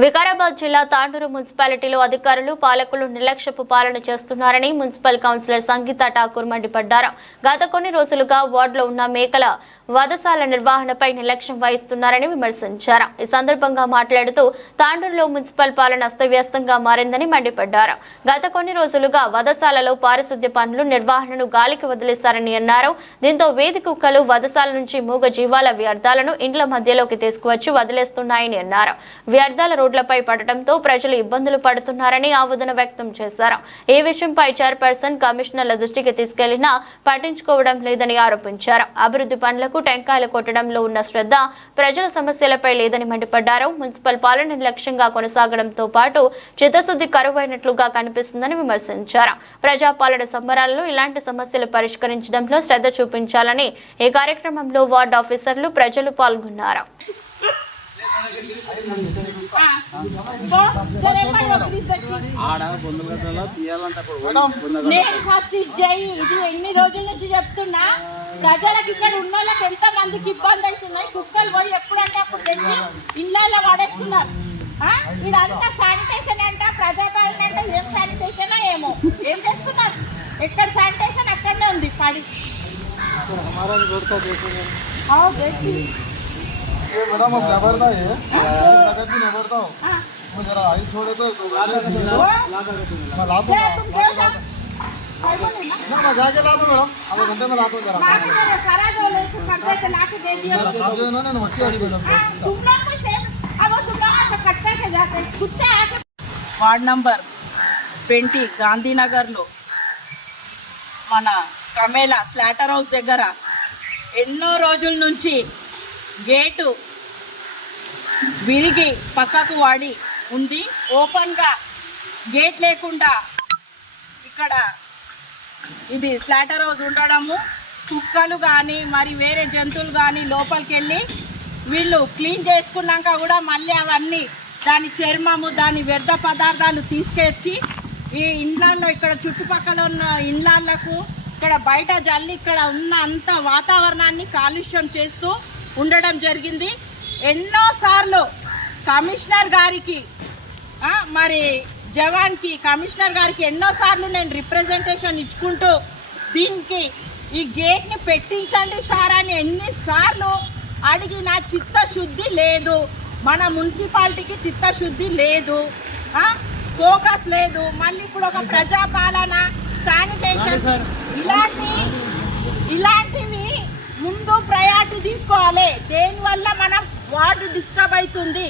వికారాబాద్ జిల్లా తాండూరు మున్సిపాలిటీలో అధికారులు పాలకులు నిర్లక్ష్యపు పాలన చేస్తున్నారని మున్సిపల్ కౌన్సిలర్ సంగీత ఠాకూర్ మండిపడ్డారు. గత కొన్ని రోజులుగా వార్డులో ఉన్న మేకల వధశాల నిర్వహణపై నిర్లక్ష్యం వహిస్తున్నారని విమర్శించారు. ఈ సందర్భంగా మాట్లాడుతూ తాండూరులో మున్సిపల్ పాలన అస్తవ్యస్తంగా మారిందని మండిపడ్డారు. గత కొన్ని రోజులుగా వధశాలలో పారిశుద్ధ్య పనులు నిర్వహణను గాలికి వదిలేస్తారని అన్నారు. దీంతో వేది కుక్కలు వధశాల నుంచి మూగ జీవాల వ్యర్థాలను ఇండ్ల మధ్యలోకి తీసుకువచ్చి వదిలేస్తున్నాయని అన్నారు. వ్యర్థాల రోడ్లపై పడటంతో ప్రజలు ఇబ్బందులు పడుతున్నారని ఆవేదన వ్యక్తం చేశారు. ఈ విషయంపై చైర్పర్సన్ కమిషనర్ల దృష్టికి తీసుకెళ్ళినా పట్టించుకోవడం లేదని ఆరోపించారు. అభివృద్ధి పనులకు టెంకాయలు కొట్టడంలో ఉన్న శ్రద్ధ ప్రజల సమస్యలపై లేదని మండిపడ్డారు. మున్సిపల్ పాలన లక్ష్యంగా కొనసాగడంతో పాటు చిత్తశుద్ధి కరువైనట్లుగా కనిపిస్తుందని విమర్శించారు. ప్రజాపాలన సంబరాల్లో ఇలాంటి సమస్యలు పరిష్కరించడంలో శ్రద్ధ చూపించాలని ఈ కార్యక్రమంలో వార్డు ఆఫీసర్లు ప్రజలు పాల్గొన్నారు. నేను ఫస్ట్ ఇది ఎన్ని రోజుల నుంచి చెప్తున్నా? ప్రజలకు ఇక్కడ ఉన్న వాళ్ళకి ఎంత మందికి ఇబ్బంది అవుతున్నాయి? కుక్కలు పోయి ఎప్పుడంటే అప్పుడు తెచ్చి ఇళ్ళల్లో పడేస్తున్నారు. ఆ? ఇదంతా శానిటేషన్ అంట ప్రజాపాలన అంటే ఏం శానిటేషన్ ఏమో? ఏం చేస్తున్నారు? ఎక్కడ శానిటేషన్ అక్కడనే ఉంది పడి. ये मैडम अब निबरता है इस नगर की निबरता हूँ ఆ, मैं जरा आई छोड़े तो तो मैं ఓ, लाता जा, हूँ तुम जाओ, जाओ. అయిపోయిందా? ना मैं जाके लाता हूँ मैडम आधे घंटे में लाता हूँ जरा लाके दे दो, खराब हो ले, इसको करते थे, लाके दे दिया जो है ना ना मच्छी आड़ी मैडम हाँ, तुम लोग भी सेम अब वो तुम लोग ऐसे कट्टे के जाते हैं, कुत्ते आके వార్డ్ నంబర్ ట్వంటీ గాంధీనగర్లో మన కమేలా స్లాటర్ హౌస్ దగ్గర ఎన్నో రోజుల నుంచి గేటు విరిగి పక్కకు వాడి ఉంది. ఓపెన్గా గేట్ లేకుండా ఇక్కడ ఇది స్లాటర్ హౌస్ ఉండడము. కుక్కలు కానీ మరి వేరే జంతువులు కానీ లోపలికి వెళ్ళి వీళ్ళు క్లీన్ చేసుకున్నాక కూడా మళ్ళీ అవన్నీ దాని చర్మము దాని వ్యర్థ పదార్థాలు తీసుకొచ్చి ఈ ఇండ్లల్లో ఇక్కడ చుట్టుపక్కల ఉన్న ఇండ్లకు ఇక్కడ బయట జల్లి ఇక్కడ ఉన్న అంత వాతావరణాన్ని కాలుష్యం చేస్తూ ఉండడం జరిగింది. ఎన్నోసార్లు కమిషనర్ గారికి మరి జవాన్కి కమిషనర్ గారికి ఎన్నోసార్లు నేను రిప్రజెంటేషన్ ఇచ్చుకుంటూ దీనికి ఈ గేట్ని పెట్టించండి సార్ అని ఎన్నిసార్లు అడిగిన చిత్తశుద్ధి లేదు. మన మున్సిపాలిటీకి చిత్తశుద్ధి లేదు. ఫోకస్ లేదు. మళ్ళీ ఇప్పుడు ఒక ప్రజాపాలన శానిటేషన్ ఇలాంటి ఇలాంటివి ముందు తీసుకోవాలి. దేనివల్ల మనం వార్డు డిస్టర్బ్ అవుతుంది?